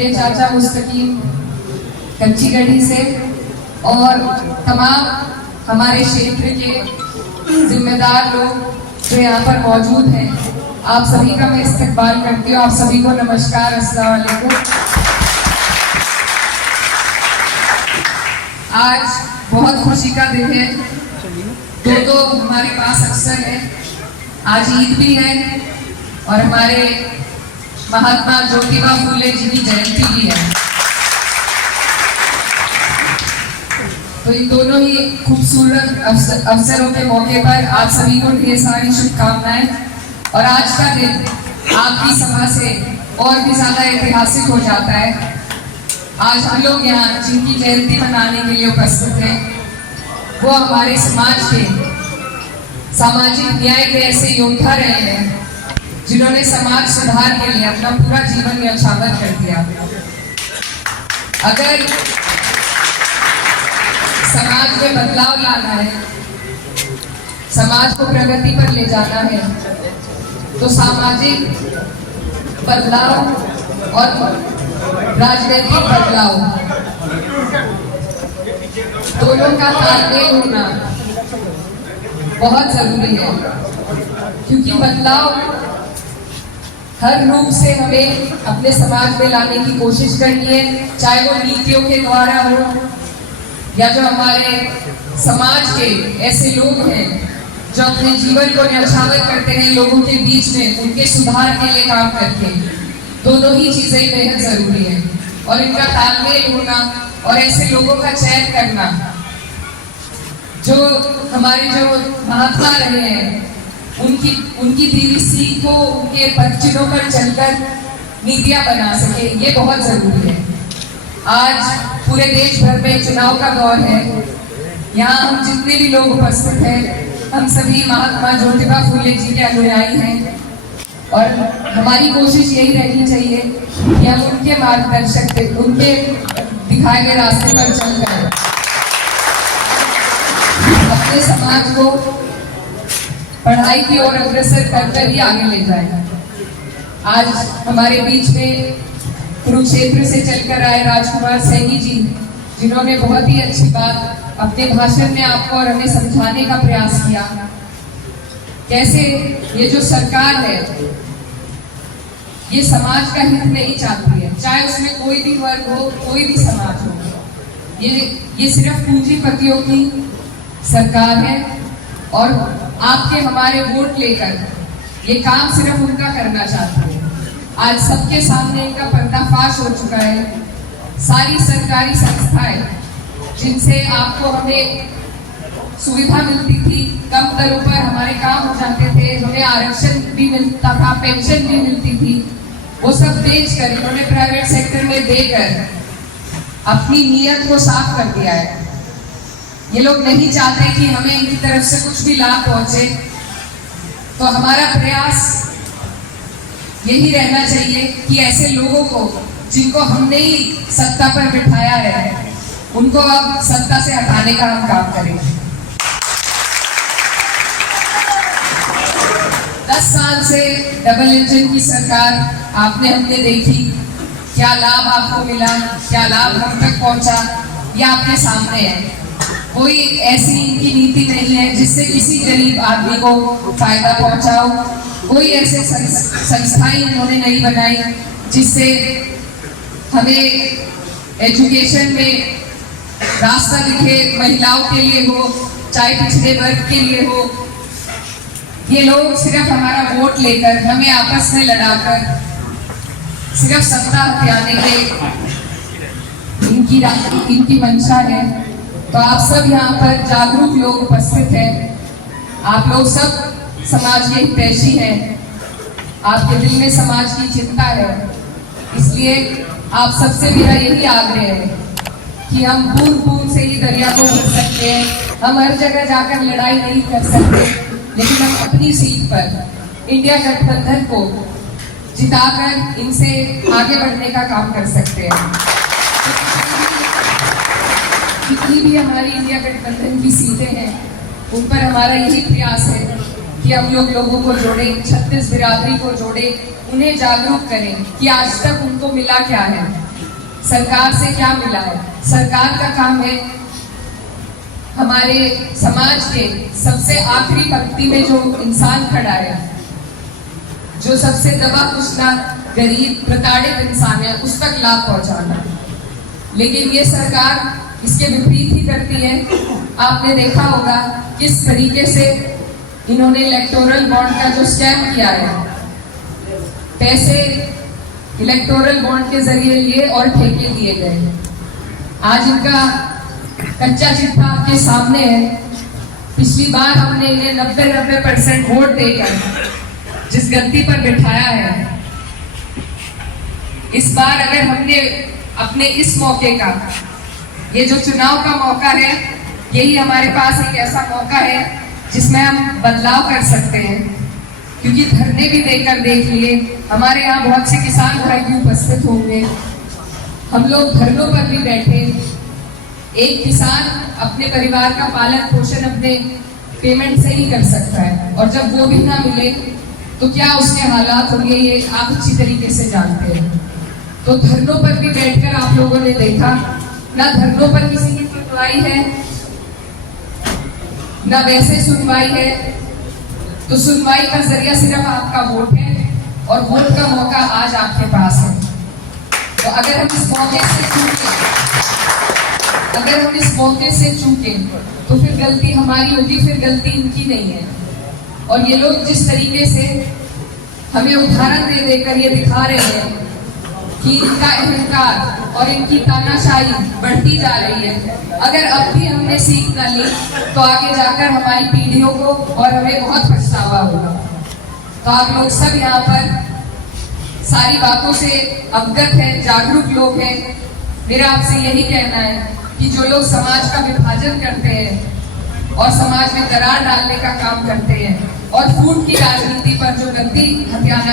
मेरे चाचा मुस्तकीम कच्ची गढ़ी से और तमाम हमारे क्षेत्र के जिम्मेदार लोग जो यहाँ पर मौजूद हैं, आप सभी का मैं इस्तकबाल करती हूँ। आप सभी को नमस्कार, अस्सलाम वालेकुम। आज बहुत खुशी का दिन है, तो हमारे पास अवसर है। आज ईद भी है और हमारे महात्मा ज्योतिबा फूले जी की जयंती भी है, तो इन दोनों ही खूबसूरत अवसरों के मौके पर आप सभी को ढेर सारी शुभकामनाएं। और आज का दिन आपकी सभा से और भी ज्यादा ऐतिहासिक हो जाता है। आज हम लोग यहाँ जिनकी जयंती मनाने के लिए उपस्थित हैं, वो हमारे समाज के सामाजिक न्याय के ऐसे योद्धा रहे हैं जिन्होंने समाज सुधार के लिए अपना पूरा जीवन न्यौछावर कर दिया। अगर समाज में बदलाव लाना है, समाज को प्रगति पर ले जाना है, तो सामाजिक बदलाव और राजनीतिक बदलाव दोनों का तालमेल होना बहुत जरूरी है, क्योंकि बदलाव हर रूप से हमें अपने समाज में लाने की कोशिश करनी है, चाहे वो नीतियों के द्वारा हो या जो हमारे समाज के ऐसे लोग हैं जो अपने जीवन को न्यौछावर करते हैं लोगों के बीच में, उनके सुधार के लिए काम करके। दोनों ही चीजें बेहद जरूरी है और इनका तालमेल होना और ऐसे लोगों का चयन करना जो हमारे जो महात्मा रहे हैं, उनकी दी हुई सीख को उनके पदचिन्हों पर चलकर नीतियां बना सके, ये बहुत जरूरी है। आज पूरे देश भर में चुनाव का दौर है। यहाँ हम जितने भी लोग उपस्थित हैं, हम सभी महात्मा ज्योतिबा फूले जी के अनुयायी हैं और हमारी कोशिश यही रहनी चाहिए कि हम उनके मार्गदर्शक थे, उनके दिखाए गए रास्ते पर चलकर अपने समाज को पढ़ाई की ओर अग्रसर कर ही आगे ले जाए। आज हमारे बीच में कुरुक्षेत्र से चलकर आए राजकुमार सैनी जी, जिन्होंने बहुत ही अच्छी बात अपने भाषण में आपको और हमें समझाने का प्रयास किया। कैसे ये जो सरकार है, ये समाज का हित नहीं चाहती है, चाहे उसमें कोई भी वर्ग हो, कोई भी समाज हो। ये सिर्फ पूंजीपतियों की सरकार है और आपके हमारे वोट लेकर ये काम सिर्फ उनका करना चाहती है। आज सबके सामने इनका पर्दाफाश हो चुका है। सारी सरकारी संस्थाएं जिनसे आपको हमें सुविधा मिलती थी, कम दरों पर हमारे काम हो जाते थे, हमें आरक्षण भी मिलता था, पेंशन भी मिलती थी, वो सब बेचकर इन्होंने प्राइवेट सेक्टर में देकर अपनी नीयत को साफ कर दिया है। ये लोग नहीं चाहते कि हमें इनकी तरफ से कुछ भी लाभ पहुंचे, तो हमारा प्रयास यही रहना चाहिए कि ऐसे लोगों को जिनको हमने ही सत्ता पर बिठाया है, उनको अब सत्ता से हटाने का हम काम करेंगे। 10 साल से डबल इंजन की सरकार आपने हमने देखी, क्या लाभ आपको मिला, क्या लाभ हम तक पहुंचा, ये आपके सामने है। कोई ऐसी इनकी नीति नहीं है जिससे किसी गरीब आदमी को फायदा पहुंचाओ। कोई ऐसे संस्थाएं इन्होंने नहीं बनाई जिससे हमें एजुकेशन में रास्ता दिखे, महिलाओं के लिए हो, चाहे पिछड़े वर्ग के लिए हो। ये लोग सिर्फ हमारा वोट लेकर, हमें आपस में लड़ाकर सिर्फ सत्ता हथियाने के इनकी मंशा है। तो आप सब यहाँ पर जागरूक लोग उपस्थित हैं, आप लोग सब समाज के हितैषी हैं, आपके दिल में समाज की चिंता है, इसलिए आप सबसे मेरा यही आग्रह है कि हम बूंद से ही दरिया को रोक सकते हैं। हम हर जगह जाकर लड़ाई नहीं कर सकते, लेकिन हम अपनी सीट पर इंडिया गठबंधन को जिताकर इनसे आगे बढ़ने का काम कर सकते हैं। जितनी भी हमारी इंडिया गठबंधन की सीटें हैं, उन पर हमारा यही प्रयास है कि हम लोगों को जोड़े, 36 बिरादरी को जोड़े, उन्हें जागरूक करें कि आज तक उनको मिला क्या है, सरकार से क्या मिला है? सरकार का काम है हमारे समाज के सबसे आखिरी पंक्ति में जो इंसान खड़ा है, जो सबसे दबा कुचला गरीब प्रताड़ित इंसान है, उस तक लाभ पहुंचाना। लेकिन ये सरकार इसके विपरीत ही करती है। आपने देखा होगा किस तरीके से इन्होंने इलेक्टोरल बॉन्ड का जो स्कैम किया है, पैसे इलेक्टोरल बॉन्ड के जरिए लिए और ठेके दिए गए। आज इनका कच्चा चिट्ठा आपके सामने है। पिछली बार हमने इन्हें 90% वोट देकर जिस गद्दी पर बिठाया है, इस बार अगर हमने अपने इस मौके का, ये जो चुनाव का मौका है, यही हमारे पास एक ऐसा मौका है जिसमें हम बदलाव कर सकते हैं। क्योंकि धरने भी देकर देख लिए, हमारे यहाँ बहुत से किसान भाई भी उपस्थित होंगे, हम लोग धरनों पर भी बैठे। एक किसान अपने परिवार का पालन पोषण अपने पेमेंट से ही कर सकता है, और जब वो भी ना मिले तो क्या उसके हालात होंगे, ये आप अच्छी तरीके से जानते हैं। तो धरनों पर भी बैठकर आप लोगों ने देखा, ना धरनों पर किसी की सुनवाई है, ना वैसे सुनवाई है। तो सुनवाई का जरिया सिर्फ आपका वोट है, और वोट का मौका आज आपके पास है। तो अगर हम इस मौके से चूके तो फिर गलती हमारी होगी, फिर गलती इनकी नहीं है। और ये लोग जिस तरीके से हमें उदाहरण दे देकर ये दिखा रहे हैं कि इनका अहंकार और इनकी तानाशाही बढ़ती जा रही है, अगर अब भी हमने सीख न ली तो आगे जाकर हमारी पीढ़ियों को और हमें बहुत पछतावा होगा। तो आप लोग सब यहाँ पर सारी बातों से अवगत हैं, जागरूक लोग हैं। मेरा आपसे यही कहना है कि जो लोग समाज का विभाजन करते हैं और समाज में दरार डालने का काम करते हैं और फूट की राजनीति पर जो गंदी हथियार